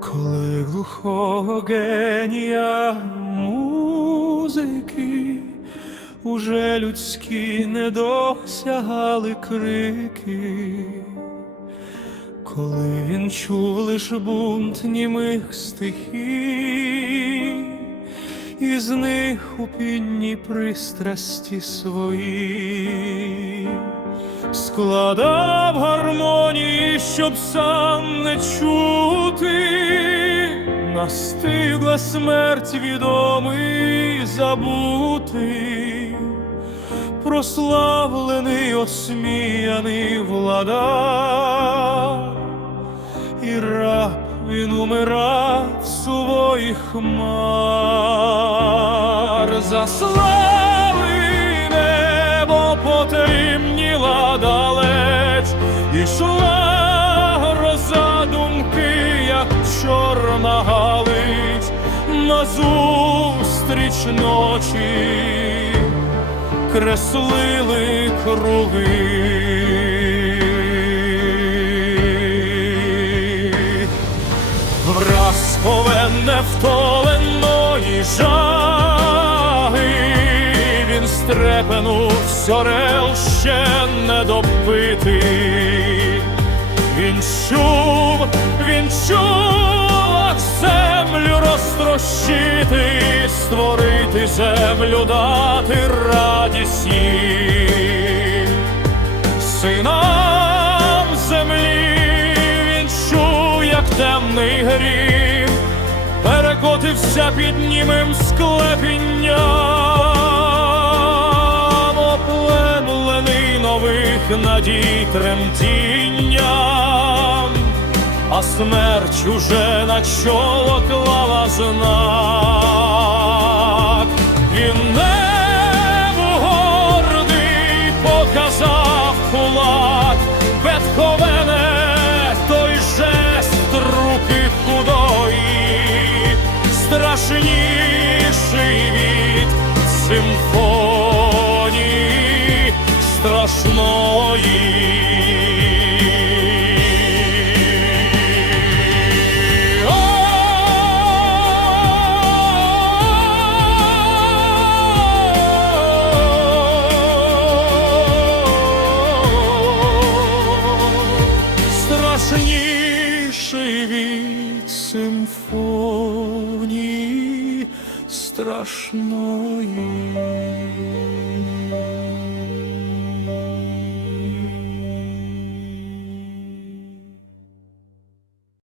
коли глухого генія музики уже людські не досягали крики, коли він чув лиш бунт німих стихій, і з них у пінні пристрасті свої. Складав гармонії, щоб сам не чути, настигла смерть відомий забутий, прославлений, осміяний владар, і раб він умирав сувої хмар, за слави небо потемніла далеч, ішла чорна галить, назустріч ночі креслили круги. Враз повене втоленої жаги, він стрепенувся, орел ще не допитий. Він чув, він чув, розтрощити, створити землю, дати радість їй. Синам землі він чув, як темний грім, перекотився під німим склепінням, оплемлений нових надій тремтінням, а смерть уже на чоло клала знак. Він небо гордий показав кулак, Бетховене, той жест руки худої, страшніший Страшніший від симфонії страшної.